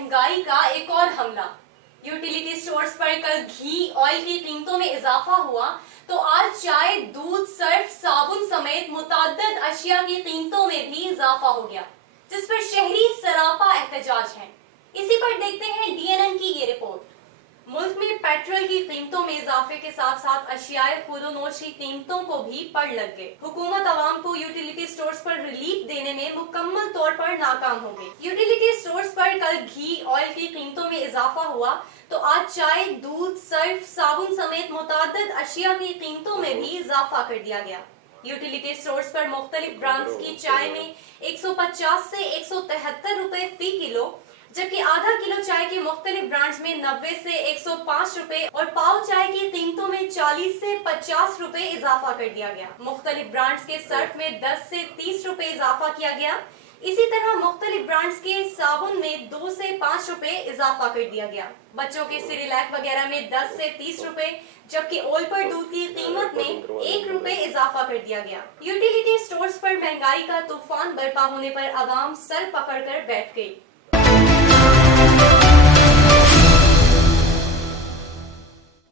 महंगाई का एक और हमला। यूटिलिटी स्टोर्स पर कल घी, ऑयल की कीमतों में इजाफा हुआ तो आज चाय, दूध, सर्फ, साबुन समेत मुतअद्दिद अशिया की कीमतों में भी इजाफा हो गया, जिस पर शहरी सरापा एहतजाज है। इसी पर देखते हैं डीएनएन की ये रिपोर्ट। मुल्क में पेट्रोल की कीमतों में इजाफे के साथ साथ अशियाए खुर्दोनोश की कीमतों को भी पड़ लग गए। हुकूमत आवाम को यूटिलिटी स्टोर्स पर रिलीफ देने में मुकम्मल तौर पर नाकाम हो गई। यूटिलिटी स्टोर्स पर कल घी, ऑयल की कीमतों में इजाफा हुआ तो आज चाय, दूध, सर्फ, साबुन समेत मुतअद्दिद अशिया की कीमतों में भी इजाफा कर दिया गया। यूटिलिटी स्टोर्स पर मुख्तलिफ ब्रांड्स की चाय में 150 से 173 रुपए फी किलो, जबकि आधा किलो चाय के मुख्तलिफ ब्रांड्स में 90 से 105 रुपए और पाव चाय की कीमतों में 40 से 50 रुपए इजाफा कर दिया गया। मुख्तलिफ ब्रांड्स के सर्फ में 10 से 30 रुपए इजाफा किया गया। इसी तरह मुख्तलिफ ब्रांड्स के साबुन में 2 से 5 रुपए इजाफा कर दिया गया। बच्चों के सिरिलैक वगैरह में 10 से 30 रुपए, जबकि ओल पर दूध की कीमत में 1 रुपए इजाफा कर दिया गया। यूटिलिटी स्टोर्स पर महंगाई का तूफान बरपा होने पर आवाम सर पकड़ कर बैठ गई।